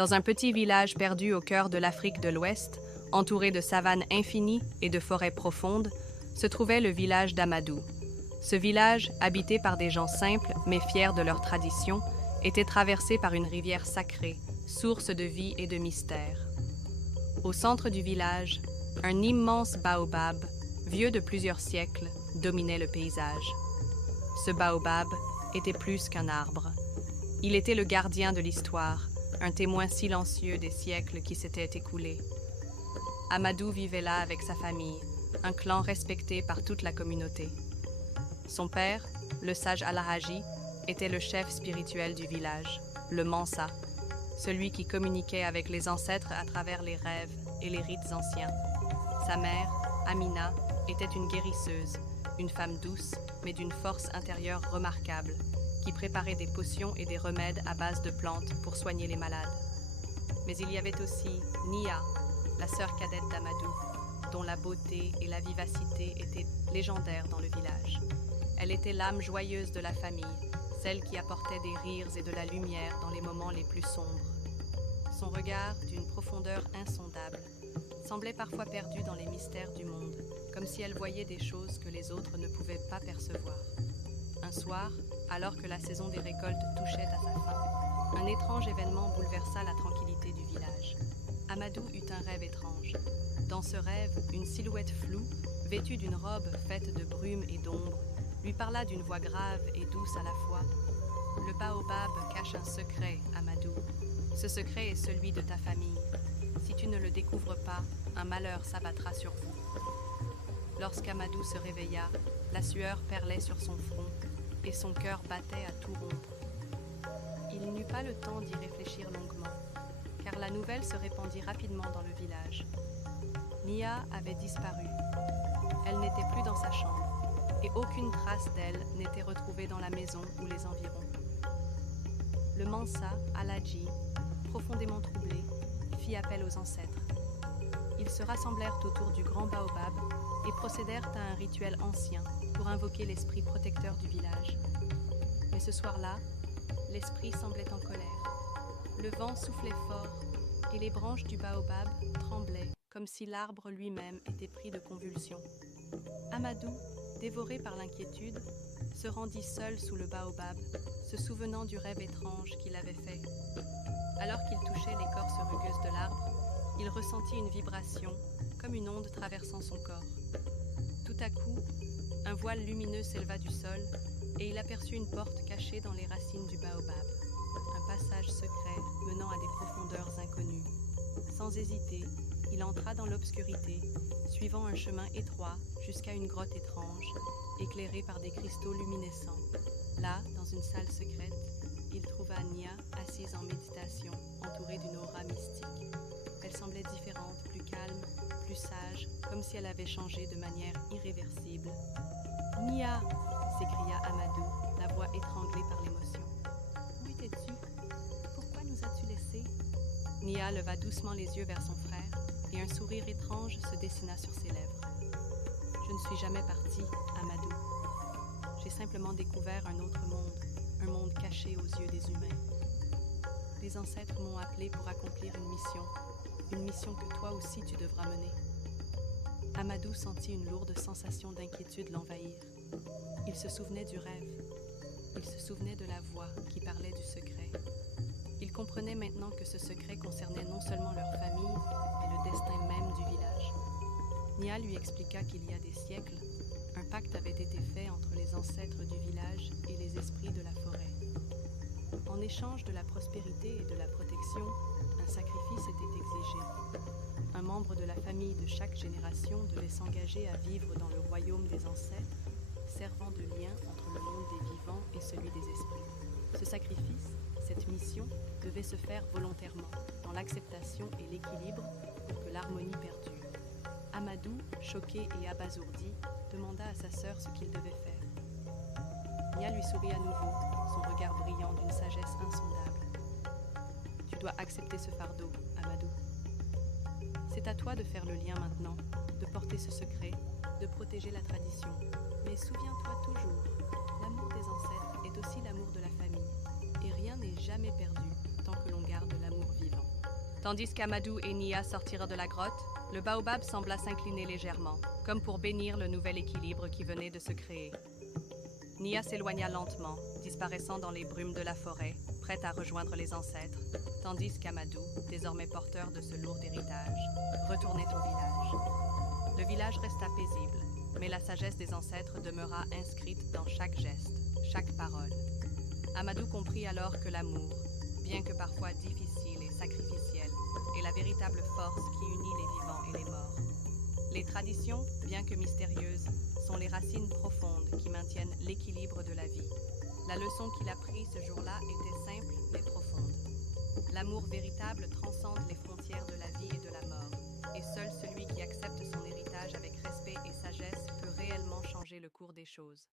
Dans un petit village perdu au cœur de l'Afrique de l'Ouest, entouré de savanes infinies et de forêts profondes, se trouvait le village d'Amadou. Ce village, habité par des gens simples mais fiers de leur tradition, était traversé par une rivière sacrée, source de vie et de mystère. Au centre du village, un immense baobab, vieux de plusieurs siècles, dominait le paysage. Ce baobab était plus qu'un arbre. Il était le gardien de l'histoire, un témoin silencieux des siècles qui s'étaient écoulés. Amadou vivait là avec sa famille, un clan respecté par toute la communauté. Son père, le sage Alhaji, était le chef spirituel du village, le Mansa, celui qui communiquait avec les ancêtres à travers les rêves et les rites anciens. Sa mère, Amina, était une guérisseuse, une femme douce, mais d'une force intérieure remarquable, qui préparait des potions et des remèdes à base de plantes pour soigner les malades. Mais il y avait aussi Nia, la sœur cadette d'Amadou, dont la beauté et la vivacité étaient légendaires dans le village. Elle était l'âme joyeuse de la famille, celle qui apportait des rires et de la lumière dans les moments les plus sombres. Son regard, d'une profondeur insondable, semblait parfois perdu dans les mystères du monde, comme si elle voyait des choses que les autres ne pouvaient pas percevoir. Un soir, alors que la saison des récoltes touchait à sa fin, un étrange événement bouleversa la tranquillité du village. Amadou eut un rêve étrange. Dans ce rêve, une silhouette floue, vêtue d'une robe faite de brume et d'ombre, lui parla d'une voix grave et douce à la fois. « Le baobab cache un secret, Amadou. Ce secret est celui de ta famille. Si tu ne le découvres pas, un malheur s'abattra sur vous. » Lorsqu'Amadou se réveilla, la sueur perlait sur son front et son cœur battait à tout rompre. Il n'eut pas le temps d'y réfléchir longuement, car la nouvelle se répandit rapidement dans le village. Nia avait disparu. Elle n'était plus dans sa chambre, et aucune trace d'elle n'était retrouvée dans la maison ou les environs. Le Mansa, Alhaji, profondément troublé, fit appel aux ancêtres. Ils se rassemblèrent autour du grand baobab et procédèrent à un rituel ancien pour invoquer l'esprit protecteur du village. Mais ce soir-là, l'esprit semblait en colère. Le vent soufflait fort et les branches du baobab tremblaient comme si l'arbre lui-même était pris de convulsions. Amadou, dévoré par l'inquiétude, se rendit seul sous le baobab, se souvenant du rêve étrange qu'il avait fait. Alors qu'il touchait l'écorce rugueuse de l'arbre, il ressentit une vibration, comme une onde traversant son corps. Tout à coup, un voile lumineux s'éleva du sol et il aperçut une porte cachée dans les racines du baobab. Un passage secret menant à des profondeurs inconnues. Sans hésiter, il entra dans l'obscurité, suivant un chemin étroit jusqu'à une grotte étrange, éclairée par des cristaux luminescents. Là, dans une salle secrète, il trouva Nia assise en méditation, entourée d'une aura mystique. Elle semblait différente, plus calme, plus sage, comme si elle avait changé de manière irréversible. « Nia !» s'écria Amadou, la voix étranglée par l'émotion. « Où étais-tu? Pourquoi nous as-tu laissés ?» Nia leva doucement les yeux vers son frère et un sourire étrange se dessina sur ses lèvres. « Je ne suis jamais partie, Amadou. J'ai simplement découvert un autre monde, un monde caché aux yeux des humains. Les ancêtres m'ont appelé pour accomplir une mission que toi aussi tu devras mener. » Amadou sentit une lourde sensation d'inquiétude l'envahir. Il se souvenait du rêve. Il se souvenait de la voix qui parlait du secret. Il comprenait maintenant que ce secret concernait non seulement leur famille, mais le destin même du village. Nia lui expliqua qu'il y a des siècles, un pacte avait été fait entre les ancêtres du village et les esprits de la forêt. En échange de la prospérité et de la protection, un sacrifice était exigé. Un membre de la famille de chaque génération devait s'engager à vivre dans le royaume des ancêtres, servant de lien entre le monde des vivants et celui des esprits. Ce sacrifice, cette mission, devait se faire volontairement, dans l'acceptation et l'équilibre pour que l'harmonie perdure. Amadou, choqué et abasourdi, demanda à sa sœur ce qu'il devait faire. Nia lui sourit à nouveau, son regard brillant d'une sagesse insondable. « Tu dois accepter ce fardeau, Amadou. C'est à toi de faire le lien maintenant, de porter ce secret, de protéger la tradition. Mais souviens-toi toujours, l'amour des ancêtres est aussi l'amour de la famille, et rien n'est jamais perdu tant que l'on garde l'amour vivant. » Tandis qu'Amadou et Nia sortirent de la grotte, le baobab sembla s'incliner légèrement, comme pour bénir le nouvel équilibre qui venait de se créer. Nia s'éloigna lentement, disparaissant dans les brumes de la forêt, prête à rejoindre les ancêtres, tandis qu'Amadou, désormais porteur de ce lourd héritage, retournait au village. Le village resta paisible, mais la sagesse des ancêtres demeura inscrite dans chaque geste, chaque parole. Amadou comprit alors que l'amour, bien que parfois difficile et sacrificiel, est la véritable force qui unit les vivants et les morts. Les traditions, bien que mystérieuses, sont les racines profondes qui maintiennent l'équilibre de la vie. La leçon qu'il apprit ce jour-là était simple mais profonde. L'amour véritable transcende les frontières de la vie et de la mort, et seul celui qui accepte son héritage avec respect et sagesse peut réellement changer le cours des choses.